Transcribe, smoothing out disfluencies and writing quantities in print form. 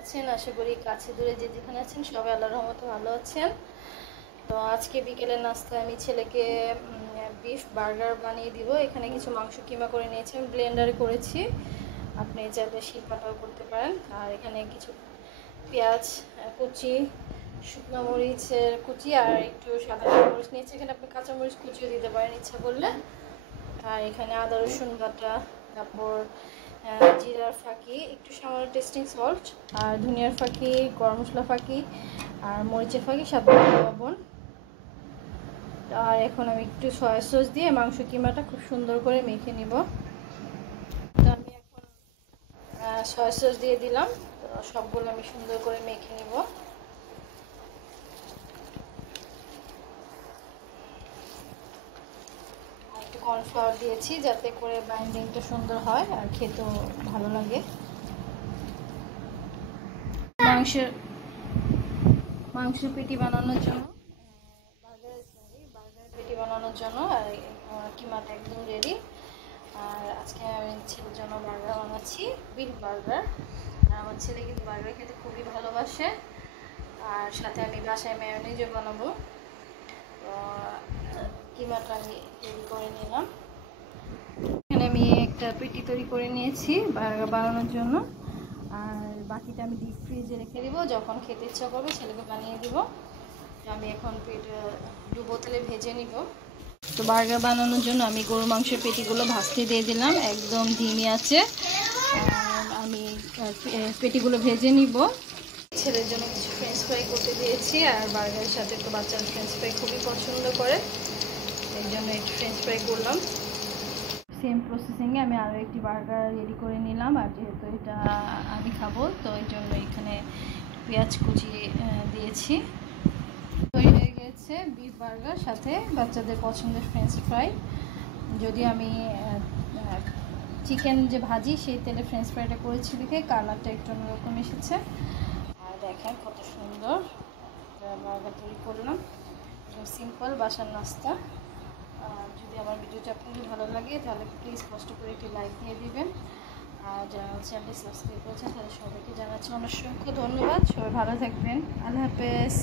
আছেন? আশা করি কাছে দূরে যে যেখানে আছেন সবাই আল্লাহর রহমতে ভালো আছেন। তো আজকে বিকেলের নাস্তায় আমি ছেলেকে বিফ বার্গার বানিয়ে দিব। এখানে কিছু মাংস কিমা করে নিয়েছি, আমি ব্লেন্ডারে করেছি, আপনি চাইলে শিলপাটাও করতে পারেন। আর এখানে কিছু পেঁয়াজ কুচি, শুকনো মরিচের কুচি আর একটু সাদা মরিচ নিয়েছি। এখানে আপনি কাঁচামরিচ কুচিও দিতে পারেন ইচ্ছা করলে। আর এখানে আদা রসুন বাটা, তারপর জিরার ফাঁকি, একটু সামান্য টেস্টিং সল্ট, আর ধনিয়ার ফাঁকি, গরম মশলা ফাঁকি, আর মরিচের ফাঁকি, স্বাদ মতো লবণ। আর এখন আমি একটু সয়া সস দিয়ে মাংস কিমাটা খুব সুন্দর করে মেখে নিব। তো আমি এখন সয়া সস দিয়ে দিলাম, তো সবগুলো আমি সুন্দর করে মেখে নিব। কর্নফ্লাওয়ার দিয়েছি যাতে করে বাইন্ডিংটা সুন্দর হয় আর খেতেও ভালো লাগে। মাংস পেটি বানানোর জন্য, বার্গার পেটি বানানোর জন্য আর কিমাটা একদম রেডি। আর আজকে আমি ছেলের জন্য বার্গার বানাচ্ছি, বিফ বার্গার। আর আমার ছেলে কিন্তু বার্গার খেতে খুবই ভালোবাসে। আর সাথে আমি বাসায় মেয়োনিজও বানাবো। তো কিমাটা আমি রেডি করে নিলাম। এখানে আমি একটা পেটি তৈরি করে নিয়েছি বার্গার বানানোর জন্য। আর বাকিটা আমি ডিপ ফ্রিজে রেখে দেবো, যখন খেতে ইচ্ছা করবে ছেলেকে বানিয়ে দিব। আমি এখন দু বোতলে ভেজে নিব। তো বার্গার বানানোর জন্য আমি গরু মাংসের পেটিগুলো ভাজতে দিয়ে দিলাম একদম ধিমি আছে। আমি পেটিগুলো ভেজে নিব। ছেলের জন্য কিছু ফ্রেঞ্চ ফ্রাই করতে দিয়েছি, আর বার্গারের সাথে তো বাচ্চারা ফ্রেঞ্চ ফ্রাই খুবই পছন্দ করে, এই জন্য একটু ফ্রেঞ্চ ফ্রাই করলাম। সেম প্রসেসিংয়ে আমি আরও একটি বার্গার রেডি করে নিলাম। আর যেহেতু এটা আমি খাবো, তো এই জন্য এখানে পেঁয়াজ কুচি দিয়েছি। তৈরি হয়ে গেছে বিফ বার্গার, সাথে বাচ্চাদের পছন্দের ফ্রেঞ্চ ফ্রাই। যদি আমি চিকেন যে ভাজি সেই তেলে ফ্রেঞ্চ ফ্রাইটা করেছি দেখে কালারটা একটু অন্যরকম এসেছে। আর দেখেন কত সুন্দর বার্গার তৈরি করলাম, সিম্পল বাসার নাস্তা। যদি আমার ভিডিওটা আপনাদের ভালো লাগে তাহলে প্লিজ কষ্ট করে একটি লাইক দিয়ে দিবেন। আর যারা চ্যানেলটি সাবস্ক্রাইব করেছেন তাদের সবাইকে জানাচ্ছি অসংখ্য ধন্যবাদ। সবাই ভালো থাকবেন, আল্লাহ হাফেজ।